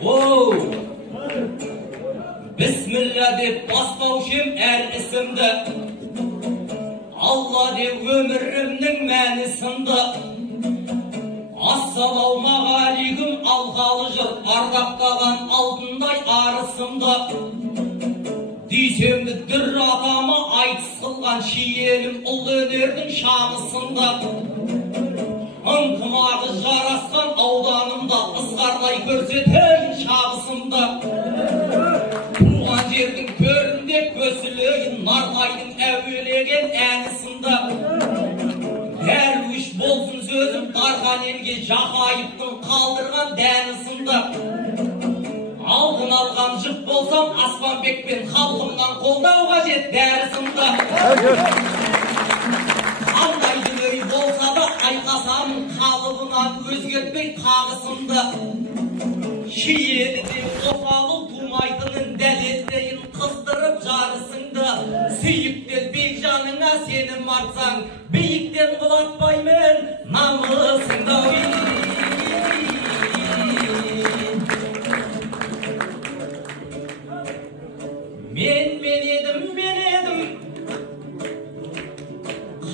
Ooo! Bismillah деп бастаушым әр ісімді. Алла деп өмірімнің мәні сынды. Ассалаумағалейкум алғалы жүр ардақтаған алтындай арысымды. Дүйсенбі дүр атамы айтыс қылған шиелім ұл өнердің шамысында. Ынтымағы жарасқан ауданымда ызғардай көрсетем шабысымда. Туған жердің төрінде көсілеген Нартайдың әуелеген әнісында. Дәруіш болсын сөзім дарған елге Жақайыптың қалдырған дәнісында. Алдын алған жұрт болсам Аспанбек пен халқымнан қолдау қажет дәрісында. Қандай дүлей болса да айқасамын қалыбынан өзгертпей қағысында. Шиелі де қосалып тумайтынын дәлелдейін қыздырып жарысыңды. Сүйіктен Бекжаныңа сенім артсаң, биіктен құлатпаймын намысыңды. Мен едім,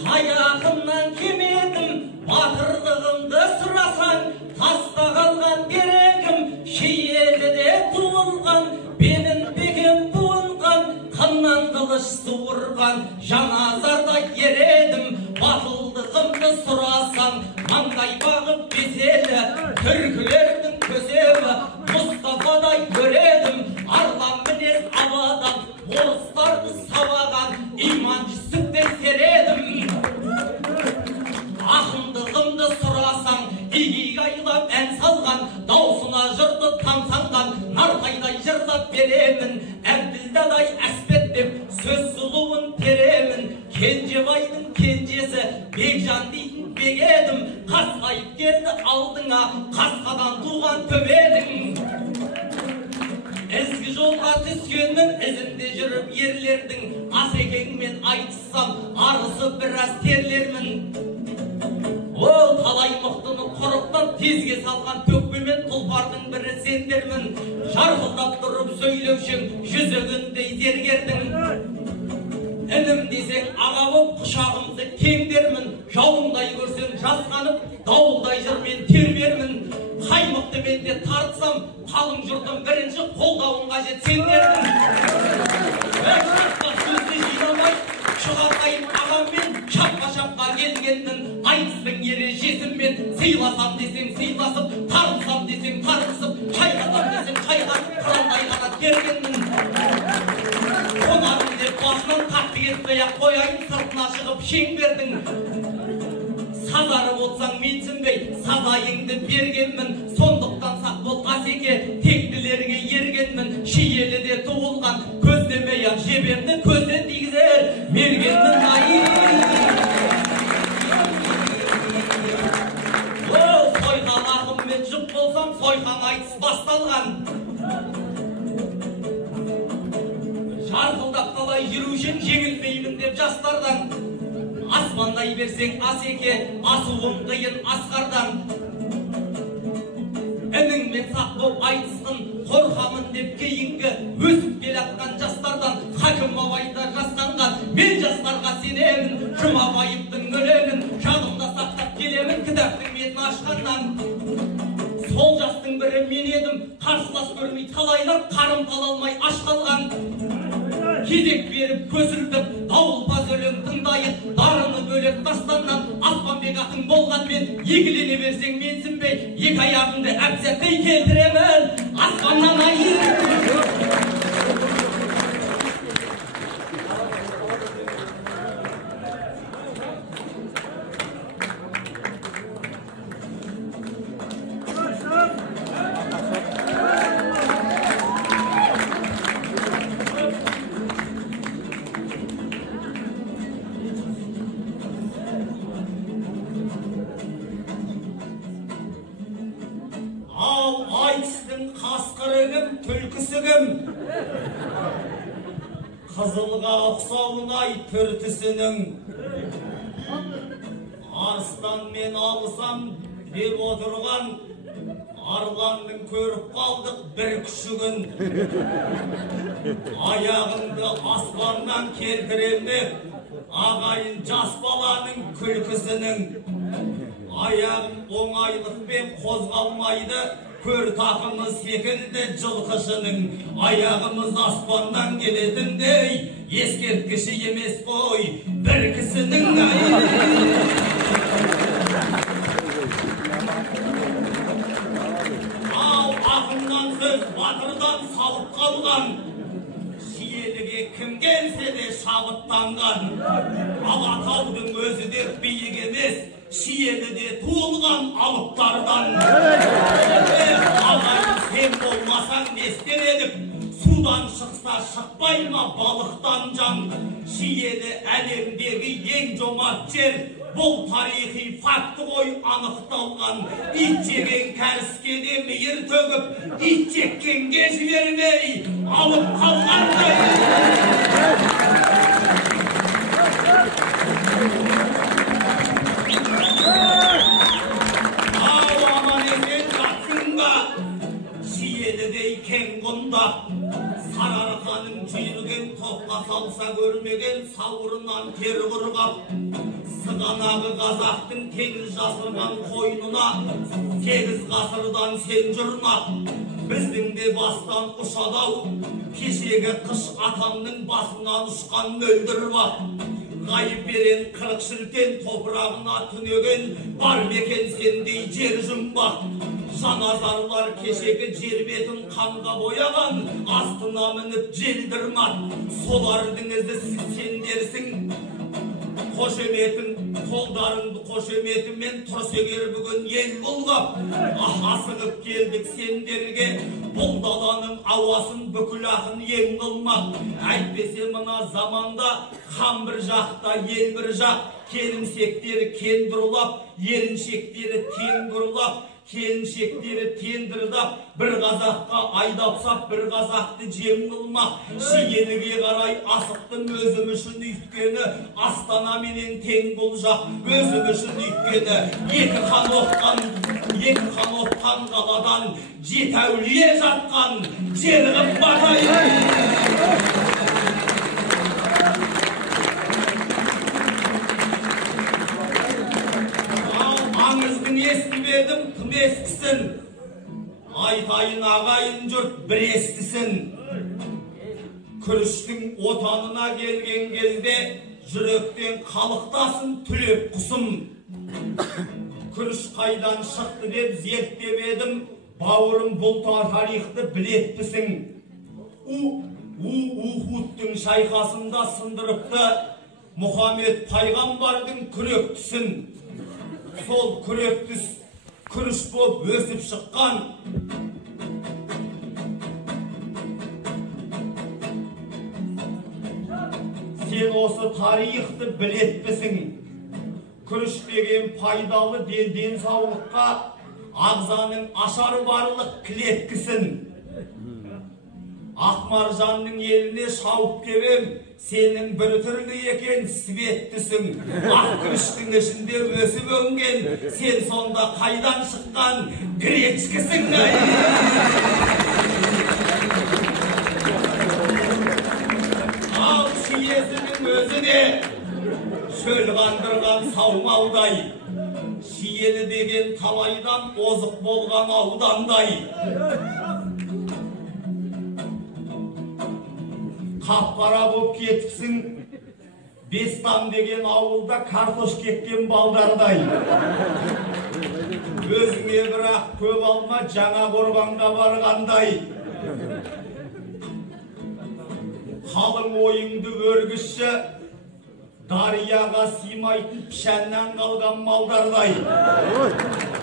қай ақыннан кемедім, батырлығымды сұрасаң, таста қалған берегім, Шиеліде туылған, бенін бекем буынған, қыннан қылыш суырған, жаназардай ередім, батылдығымды сұрасаң, маңдай бағып беселі, түркілердің көсеуі, Мұстафадай көредім, арлан мінез абадан, орыстарды сабаған, иман жүсіптен середім. Ақындығымды сұрасаң, игигайлап ән салған, даусына жырды тамсанған, Нартайдай жырлап беремін, Әбділдадай әспеттеп сөз сұлуын теремін. Кенжебайдың кенжесі Бекжан дейтін бегедім, қасқайып келді алдыңа, қасқадан туған төбедің. Ізгі жолға түскенмін, ізінде жүріп ерлердің, Асекеңмен айтыссам, арысы біраз терлермін. Ол талай мықтыны құрықтан тезге салған төкпемен тұлпардың бірі сендермін. Жарқылдап тұрып сөйлеушің, жүзігіндей зергердің. Інім десең аға боп құшағымды кеңдермін. Жауындай көрсең жасқанып, дауылдай жырмен тербермін. Қаймықты менде тартсам, қалың жұртым бірінші қолдауын қажет сендердің. Сөзді жинамай, шығарқайым ағаммен, шапқа келгенмін. Айтыстың ережесіммен, сыйласам десең сыйласып, тарылсам десең тарылсып, қайғасам десең қайғасып, қырандай ғана кергенмін. Қонарым деп басынан тартты кетпей-ақ қояйын, сыртына шығып шеңбердің. Сазары болсаң менсінбей, сазайыңды бергенмін. Сондықтан сақ бол Асеке, тектілерге ергенмін. Шиеліде туылған, көздемей-ақ жебемді көзден тигізер мергенмін. Сойқан ақыммен жұп болсам, сойқан айтыс басталған. Жарқылдап қалай жүрушен жеңілмеймін деп жастардан. Аспандай берсең Асеке, асуым қиын асқардан. Ініңмен сақ боп айтысқын, қорқамын деп кейінгі өсіп келатқан жастардан. Хакім абайда жасқанған, мен жастарға сенемін. Жұмабайыптың өлеңін жадымда сақтап келемін, кітаптың бетін ашқаннан. Сол жастың бірі мен едім, қарсылас көрмей талайлар, қарым талалмай аш қалған. Кезек беріп көсілтіп, дауылпаз өлең тыңдайық, дарыны бөлек тастаннан. Аспанбек ақын болғанмен, егілене берсең менсінбей, екі аяғыңды әп-сәттей келтіремін аспаннан айырып. Қызылға ұқсауынай түртісінің арыстанмен алысам деп отырған Арланның көріп қалдық бір күшігін. Аяғыңды аспаннан келтіремек, ағайын жас баланың күлкісінің. Аяғым оңайлықпен қозғалмайды, көр тақымы секілді жылқышының. Аяғымыз аспаннан келетіндей, ескерткіші емес қой, бір кісінің. Ал ақыннан сөз батырдан салып қалған, шиеліге кім келсе де шабыттанған. Алатаудың өзі де биік емес, шиеліде туылған алыптардан. Ағайын сен болмасаң не істер едік, судан шықса шықпай ма балықтан жан. Шиелі әлемдегі ең жомарт жер, бұл тарихи факты ғой анықталған. Ит жеген кәріске де мейір төгіп, ит жеккенге жібермей алып қалғандай. Ау аман екен жатсың ба, шиелідей кен құнда. Сарыарқаның жүйрген топқа салса көрмеген сауырынан тер құрғап. Сығанағы қазақтың теңіз жасырған қойнына 8 ғасырдан сен жұрнақ. Біздің де бастан ұшадау, кешегі қыш атамның басынан ұшқан мөлдір бақ. Ғайып берен 40 шілтен топырағына түнеген, бар мекен сендей жер жұмбақ. Жаназарлар кешегі жер бетін қанға бояған, астына мініп желдірмақ. Солардың ізі сендерсің, қошеметің, қолдарыңды қошеметімен тұрсегер бүгін ел бұлғап. Асығып келдік сендерге, бұл даланың ауасын бүкіл ақын ең қылмақ. Әйтпесе мына заманда хан бір жақта, ел бір жақ, келімсектері кен бұрылап, еріншектері тен бұрылап, келіншектері тендірдап, бір қазаққа айдапсақ, бір қазақты жем қылмақ. Шиеліге қарай асықтым өзім үшін үйткені, Астана менен тең бұл жақ. Өзім үшін үйткені, екі хан отқан қаладан жеті әулие жатқан жер қымбатайын. Аңыздың естімедім кім естісін, айтайын ағайын жұрт бір естісін. Күріштің отанына келген кезде жүректен қалықтасын түлеп құсым. Күріш қайдан шықты деп зерттеп едім, бауырым бұл тарихты білетпісің. Ухудтың шайқасында сындырыпты Мұхаммед пайғамбардың күректісін. Сол күректіс күріш боп өсіп шыққан. Сен осы тарихты білетпісің. Күріш деген пайдалы денсаулыққа, ағзаның ашары барлық кілеткісін. Ақмаржанның еліне шауып кебем, сенің бір түрлі екен светтісің. Ақ күріштің ішінде өсіп өнген, сен сонда қайдан шыққан гречкісің. Ал шиесінің өзі де шөл қандырған саумалдай. Шиелі деген талайдан озық болған аудандай. Қап-қара боп кетіпсің, Бестан деген ауылда картош кеккен балдардай. Өзіңе бірақ көп алма, жаңа қорғанға барғандай. Қалың ойыңды өргіші, дарияға симайтын пішәннен қалған малдардай.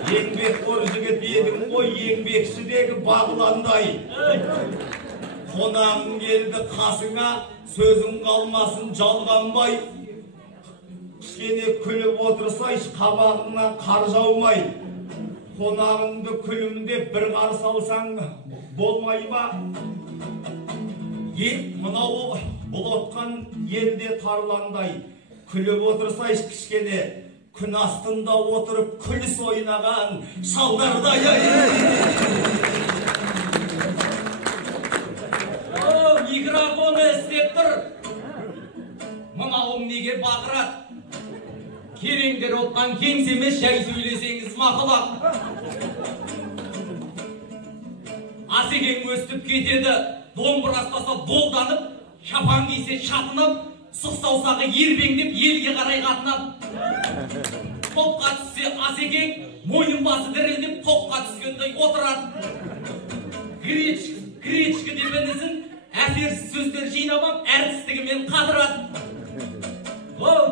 Еңбек қор жігіт едің ғой, еңбекшідегі бағландай. Қонағың келді қасыңа, сөзің қалмасын жалғанбай. Кішкене күліп отырсай, қабағыңнан қар жаумай. Қонағыңды күлімдеп бір қарсы алсаң болмай ма? Мынау бұл отқан елде тарландай. Күліп отырсай, кішкене күн астында отырып күліс ойнаған шалдардай микрофоны істеп тұр. Мынауың неге бақырат? Кереңдер отқан кеңсемес жай сөйлесеңіз мақұлақ. Асекең өстіп кетеді, домбыра ұстаса долданып, шапан кисе шатынып, сұқ саусағы ербеңдеп елге қарай қатынап. Топқа түссе Асекең мойын басы дірілдеп топқа түскендей отырады. Гречкі деп інісін әсерсіз сөздер жинамап әртістігімен қадырады.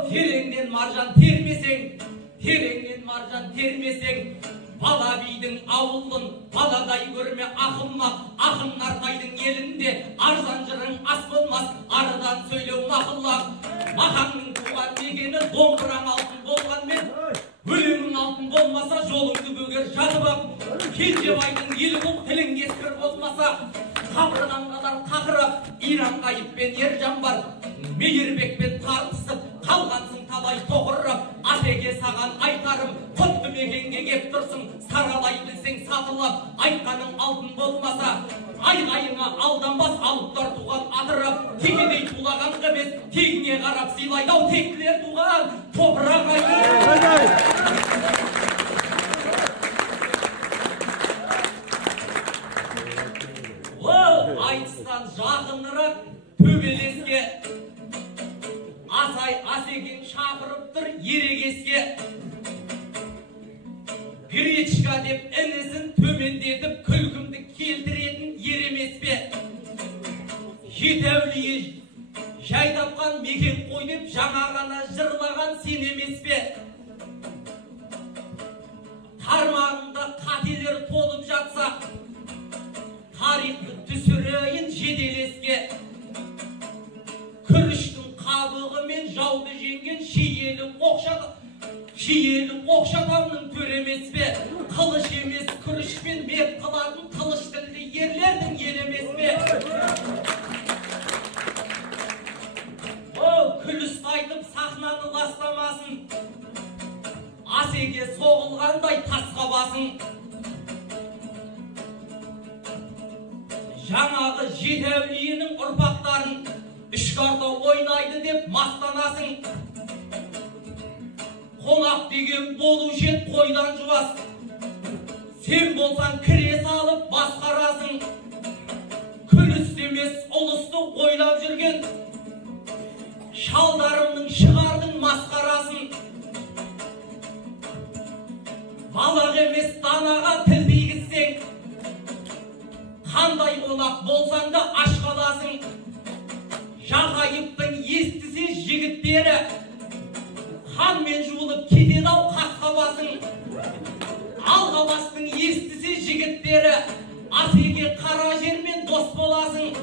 Тереңнен маржан термесең, бала бидің ауылын баладай көрме ақынма, ақын нарқайдың елінде арзан жырың ас болмас, арыдан сөйлеу мақұллақ. Махаңның туған мекені домбыраң алтын болғанмен, өлеңің алтын болмаса жолыңды бөгер жатып ап. Кенжебайдың елі бұл тілің ескір болмаса, қабырған қадар қақырап, Иран Қайыппен Ержан бар, Мейірбекпен тартысып, қалғансың талай тоқырап. Асеке саған айтарым, құтты мекенге кеп тұрсың, саралай білсең сатылап. Айтқаның алтын болмаса, айғайыңа алданбас, алыптар туған адырап. Текедей тулаған қымес, тегіне қарап сыйлайдау, тектілер туған топырақ айтыстан жақынырақ төбелеске. Асекең шақырып тұр ерегеске. Гречка деп інісін төмендетіп күлкімді келтіретін еремес пе? Жетәулие жай тапқан мекен қой деп жаңа ғана жырлаған сен емес пе? Тармағында қателер толып жатса, тарихты түсірейін жеделеске. Күріштің қабығы мен жауды жеңген шиелі оқшатамның төремес пе? Қылыш емес күрішпен мерт қылатын қылыш тілді ерлердің елемес пе? Күліс қайтып сахнаны ластамасын, Асеке соғылғандай тасқа басын. Жаңағы жетәулиенің ұрпақтарын үш карта ойнайды деп мастанасың. Қонақ деген болу жет қойдан жуас, сен болсаң кіре салып басқарасың. Күліс емес ұлысты ойлап жүрген шалдарымның шығардың масқарасын. Балақ емес данаға тіл тигізсең, қандай қонақ болсаң да аш қаласың. Жақайыптың естісе жігіттері ханмен жуылып кетеді-ау қасқа басың. Алғабастың естісе жігіттері Асеке қара жермен дос боласың.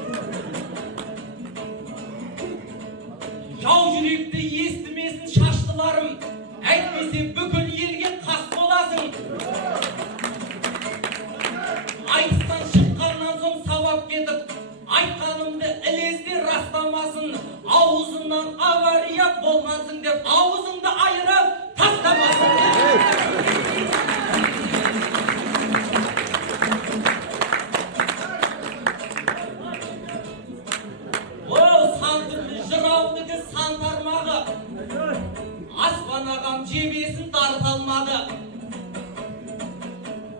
Жау жүректі естімесін шаштыларым, әйтпесе бүкіл елге қас боласың. Айтыстан шыққаннан соң сабап кетіп, айтқанымды ілезде растамасын. Аузынан авария болғансың деп, аузыңды айырып тастамасын. Сан түрлі жыраудығы сан тармағы, Аспан ағам жебесін тарталмады.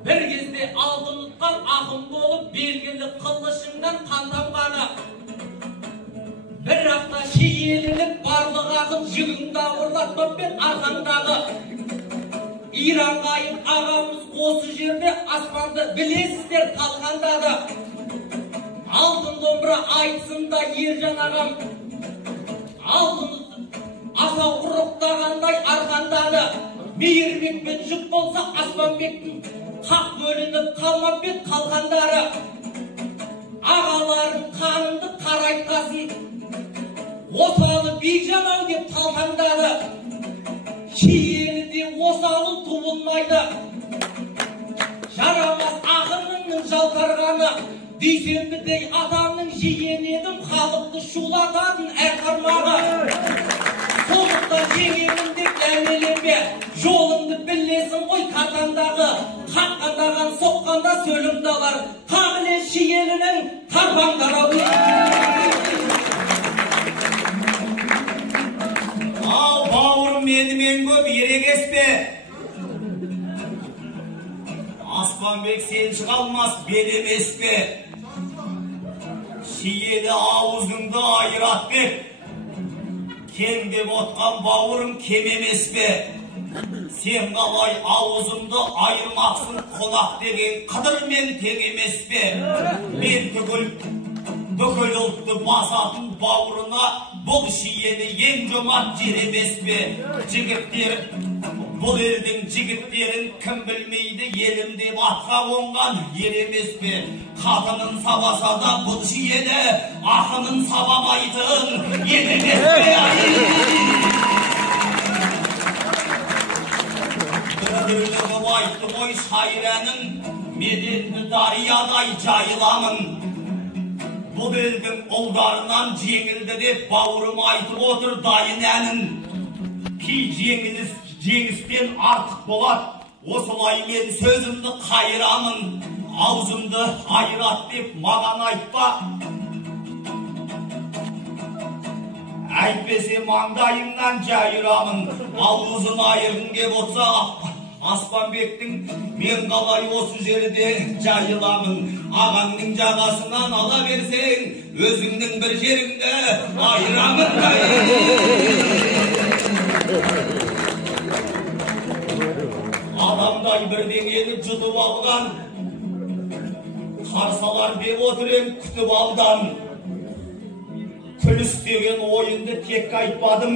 Бір кезде алтын ұтқан ақын болып, белгілі қылышыңдан қан тамғаны. Бірақ та шиелініп барлық ақын жүгіңді ауырлатпаппен арқаңдағы. Иран Қайып ағамыз осы жерде аспанды білесіздер қалқандады. Алтын домбыра айтысында Ержан ағам алтын асау құрықтағандай арқандады. Мейірбекпен жүк болса Аспанбектің қақ бөлініп қалмап бет қалқандары. Ағаларын қаныңды қарайтқасын, осалы Бекжан-ау деп талтаңдады. Шиеліде осалы туылмайды, жарамас ақыныңның жалтарғаны. Дүйсенбідей адамның жиен едім, халықты шулататын әр қармағы. Сондықтан жеңемін деп әмеленбе, sölümdalar, Kağle şiyeninin tarpandara Al bavrum men köp yere kespe. Aslanbek sen çıkalmaz benim espe. Şiyeli ağzında ayırat be. Kem de botkan bavrum kememes be. Sen kalay ağzımda ayırmaksın konak degen kadır men tegemez be. Men tükül oldu basatın bavruna bol şiyeni yen cömert jeremez be. Jigitler bu elдің jigitlerin kim bilmeydi yelimde atqa kongan yeremez be. Katının sabasa da bu şiyeni ahının sabamaydın yenemez be. Dırgırlığı aytı koy şairenin medenli dariyaday cayılamın. Bu elдің ұлдарынан жеңілді деп бауырым айтып отыр дайынәнін. Ки жеңіспен артық болады, осылай мен сөзімді қайырамын. Аузымды айырат деп маған айтпа. Әйтпесе маңдайымнан жайырамын. Аузын айырғың кеп отса Aslanbek'tin men kalay осы жерде жайыламын. Ağanның жағасынан ала берсең, өзіңнің бір жеріңді айырамын. Адамдай бірдеңені жұтып алған, қарсалар деп отырем күтіп алдан. Күліс деген ойынды тек айтпадым.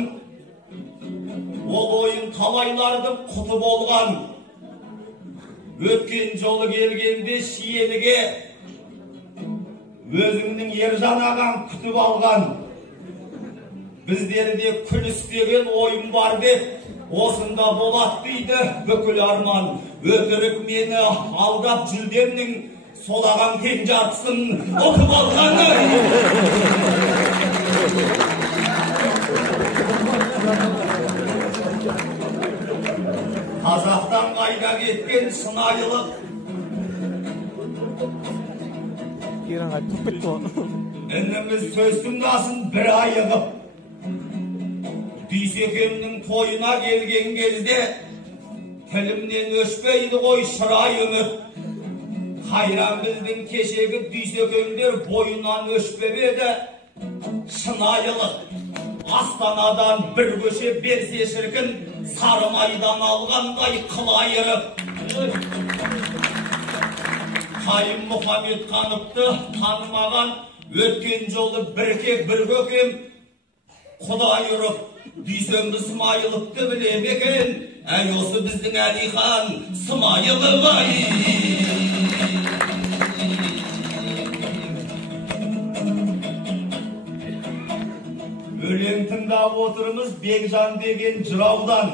Ол ойын талайлардың құты болған. Өткен жолы келгенде шиеліге өзіңнің ержан ағаң күтіп алған. Біздерде күліс деген ойын бар деп, осында болат дейді бүкіл арман. Өтірік мені алдап жүлдемнің солаған тең жартысын ұтып алғаны. Қазақтан қайда кеткен шынайылық. Ініміз сөзсіңдасын бір айығып. Дүйсекемнің тойына келген кезде тілімнен өшпейді ғой шырай үміт. Қайран біздің кешегі дүйсекемдер бойынан өшпеп еді шынайылық. Астанадан бір көше берсе шіркін, Сарымайдан алғандай қылайырып. Қайым Мұхамедхановты танымаған өткен жолы бірке бір көкем құдай ұрып. Дүйсенбі Смайыловты білем екен, әй осы біздің Әлихан Смайылов ай. Өлең тыңдап отырмыз Бекжан деген жыраудан.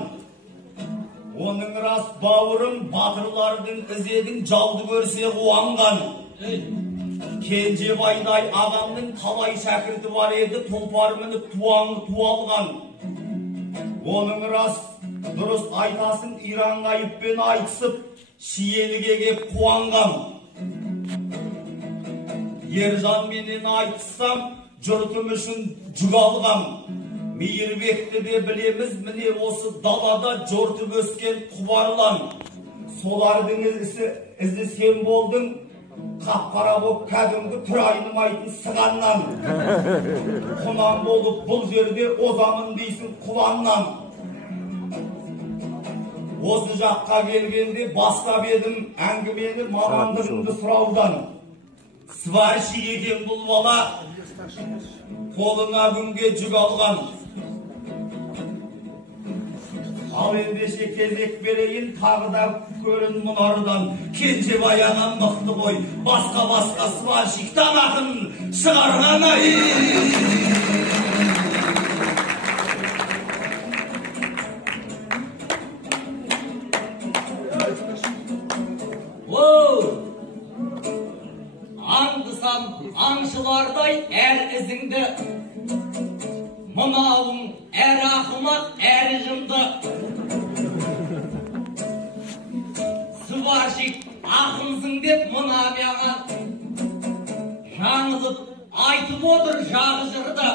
Оның рас бауырым батырлардың ізедің жауды көрсе қуанған. Кенжебайдай ағамның талай шәкірті бар еді, тұлпар мініп туалған. Оның рас дұрыс айтасын Иран ғайыппен айтысып, шиеліге кеп қуанған. Ержан менен айтыссам, жұртым үшін жүк алғам. Мейірбекті де білеміз, міне осы далада жортып өскен құбарлан. Солардың ізі сен болдың, қап-қара боп кәдімгі түр айнымайтын сығаннан. Құнан болып бұл жерде озамын дейсің құланнан. Осы жаққа келгенде бастап едім әңгімені мамандығымды сұраудан. Сварщик екен бұл бала, қолына күнге жүк алған. Ал ендеше кезек берейін, тағы да көрін мұнардан. Кенжебай ағам мықты ғой, басқа сварщиктан ақын шығарған ай. Аңдысам аңшылардай әр ізіңді, мынауың әр ақымақ әр жынды. Сварщик ақымсың деп мына маған жаңылып айтып отыр жағы жырда.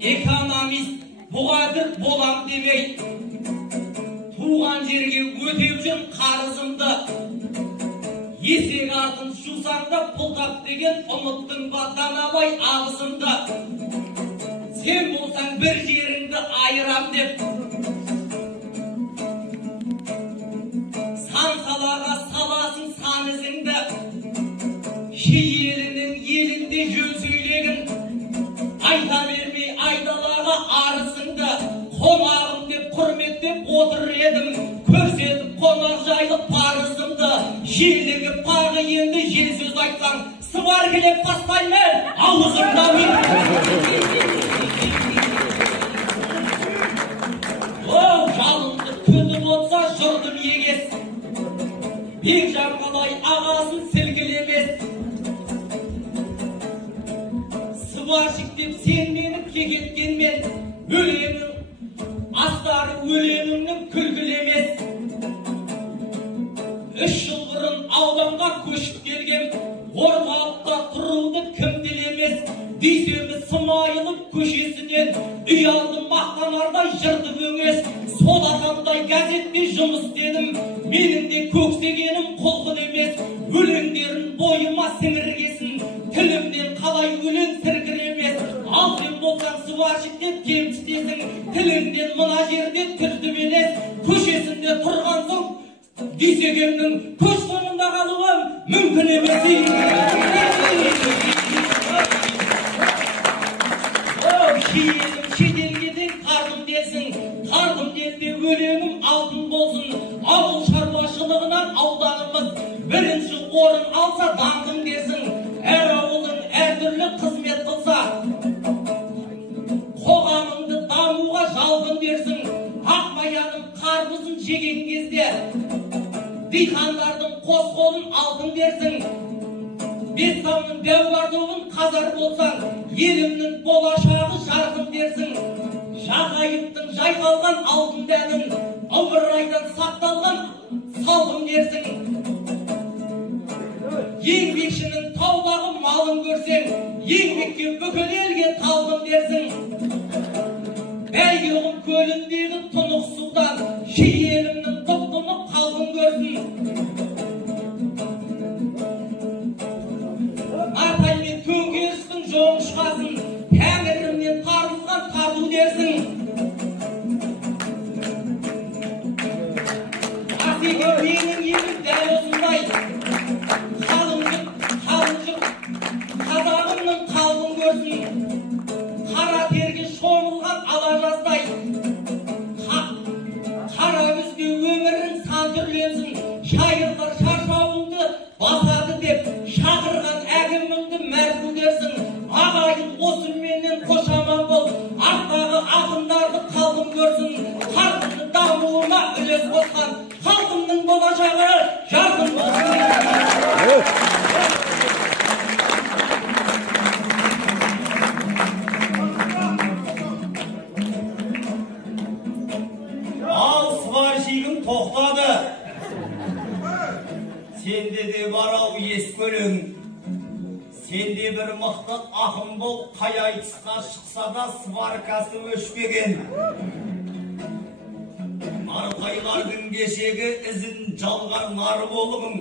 Экономист бұғадыр болам демей, туған жерге өтеп жүр қарызымды. Есек артын жусаңда пұлтап деген ұмыттың ба Данабай ағызымды. Сен болсаң бір жеріңді айырам деп, сан салаға саласың сан ізіңді. Елінің елінде жөн сөйлегін, айта бермей айдалаға арысыңды. Қонағым деп құрметтеп отыр едім, көрсетіп қонақ жайлы парызымды. Желігіп тағы енді жел сөз айтсаң, сыбар келіп тастаймын аузымда Оу, жалынды күтіп отса жұрдым егес, бек жарғалай ағасын сілкілемес. Сыбаршық деп сен мені кекеткенмен, өлеңің астары өлеңімнің күлкілемес. 3 жыл бұрын ауданға көшіп келгем, орталықта тұруды кім тілемес. Дүйсенбі Смайылов көшесінен үй алды мақтанардай жыртып өңес. Сол адамдай газетте жұмыс істедім, менің де көксегенім құлқын емес. Өлеңдерін бойыма сіңіргесін, тілімнен қалай өлең сіркіремес. Ал сен болсаң сыбаршық деп кемсітесің, тіліңнен мына жерде түртіп елес. Көшесінде тұрған соң дүйсегеннің көш соңында қалуым мүмкін емес. Киелім шетелгеден қарғым десің, қарғым делде өлеңім алтын болсын. Ауыл шаруашылығынан ауданымыз бірінші орын алса даңғым десің. Әр ауылың әртүрлі қызмет қылса, қоғамыңды дамуға жалғын дерсің. Ақмаяның қарбызын жеген кезде диқандардың қос қолын алдым дерсің. Бестамның бәугардуын қазар болсаң, елімнің болашағы жарқын дерсің. Жағайыптың жайқалған алтын дәнін, ыбырайдан сақталған салғым дерсің. Еңбекшінің таудағы малын көрсең, еңбекке бүкіл елге талғым дерсің. Бәйгеғым көліндегі тұнық судан, елімнің тұп-тұнық қалғым көрсін. Атаймен төңкерістің жоң шығасын, тәңірімнен тарылған тарту дерсің. Атеке менің елім дәл осындай, қазағымның қалғын көрсін. Қара терге шомылған ала жаздай, қара күзде өмірің сан түрленсін. Шайырлар шаршауыңды басады деп шақырған әкіміңді мәрту дерсің. Ағайын осы менен қошаман бол, арттағы ақындарды қалқым көрсін. Халқымның дамуына үлес қосқан, халқымның болашағы жарқын болсын. Ал сыбаршығың тоқтады. Сенде де бар ау ес көлің. Сенде бір мықты ақын бол, қай айтысқа шықса да сваркасы өшпеген. Арқайлардың кешегі ізін жалғар нар болығың.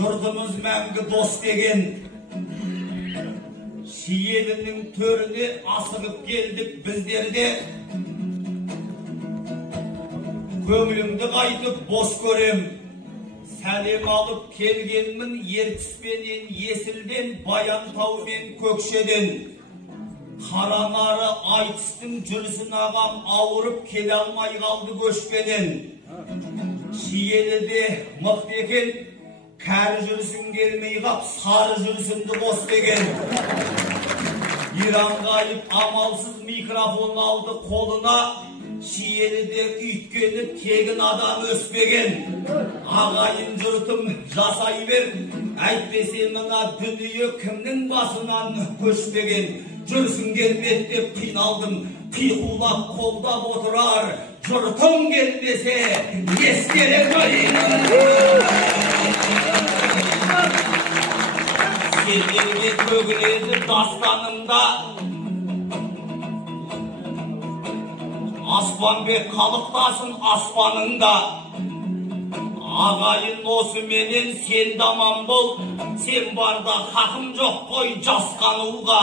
Жұртымыз мәңгі дос деген. Шиелінің төріне асығып келдік біздерде. Көңілімді қайтып бос көрем. Сәлем алып келгенмін ертіспенен, есілден, Баянтау мен Көкшеден. Қаранары айтыстың жүрсін ағам ауырып келе алмай қалды көшпеден. Шиеліде мықты екен, кәрі жүрсін келмей қап, сары жүрсінді бос деген. Иранғайып амалсыз микрофон алды қолына, Шиеліде үйткені тегін адам өспеген. Ағайын жұртым жасай бер, әйтпесе мына дүние кімнің басынан көшпеген. Жүрсін келмет деп қиналдым, қиқулап қолдап отырар, jurtun gelmese eskere koyun. Senlerine kögüledi dastanımda Aslanbek kalıktasın asmanında. Ağayın osu menen sen daman bol, sen barda hakkım yok koy jaskanıuga.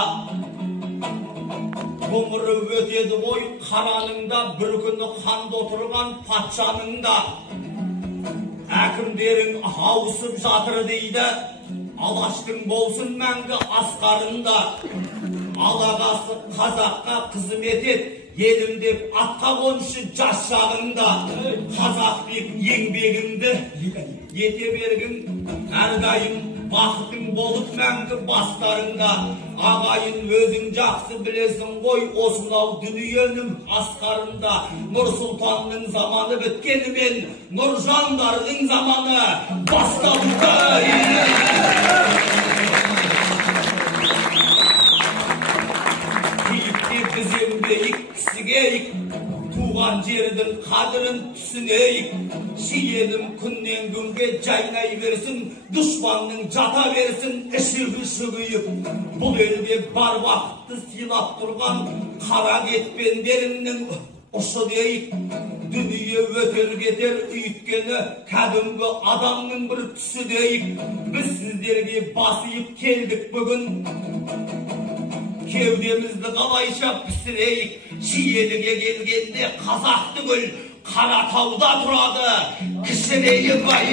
Umru ötedi oy karanında, bir günü handa oturgan patşanında. Akimlerin havusup jatır deydi, alaştın bolsun мәңгі askarında. Alagası Kazakka kızmet et, yedim dep atқа konuşu жас шағында. Қазақ бек еңбегіңді ете бергін, әрдайым бақытың болып мәңгі бастарында. Ағайын өзің жақсы білесің ғой, осынау дүниенің асқарында. Нұрсұлтанның заманы біткенімен, Нұржандардың заманы басталуда. Bizimdeyik, kişigeyik, tuğan жердің қадірін түсінейік. Şiyelim күннен күнге жайнай берсін, дұшпанның жата берсін, ішігі шүгейіп. Бұл елге бар вақытты сыйлап тұрған қара кетпендерімнің ұшы дейік. Дүние өтер кетер үйткені кәдімгі адамның бір түсі дейік. Біз сіздерге басып келдік бүгін. Kevdemizді қалайша пісірейік. Шиеліге келгенде қазақ түгіл Қаратауда тұрады кішірейіп ай.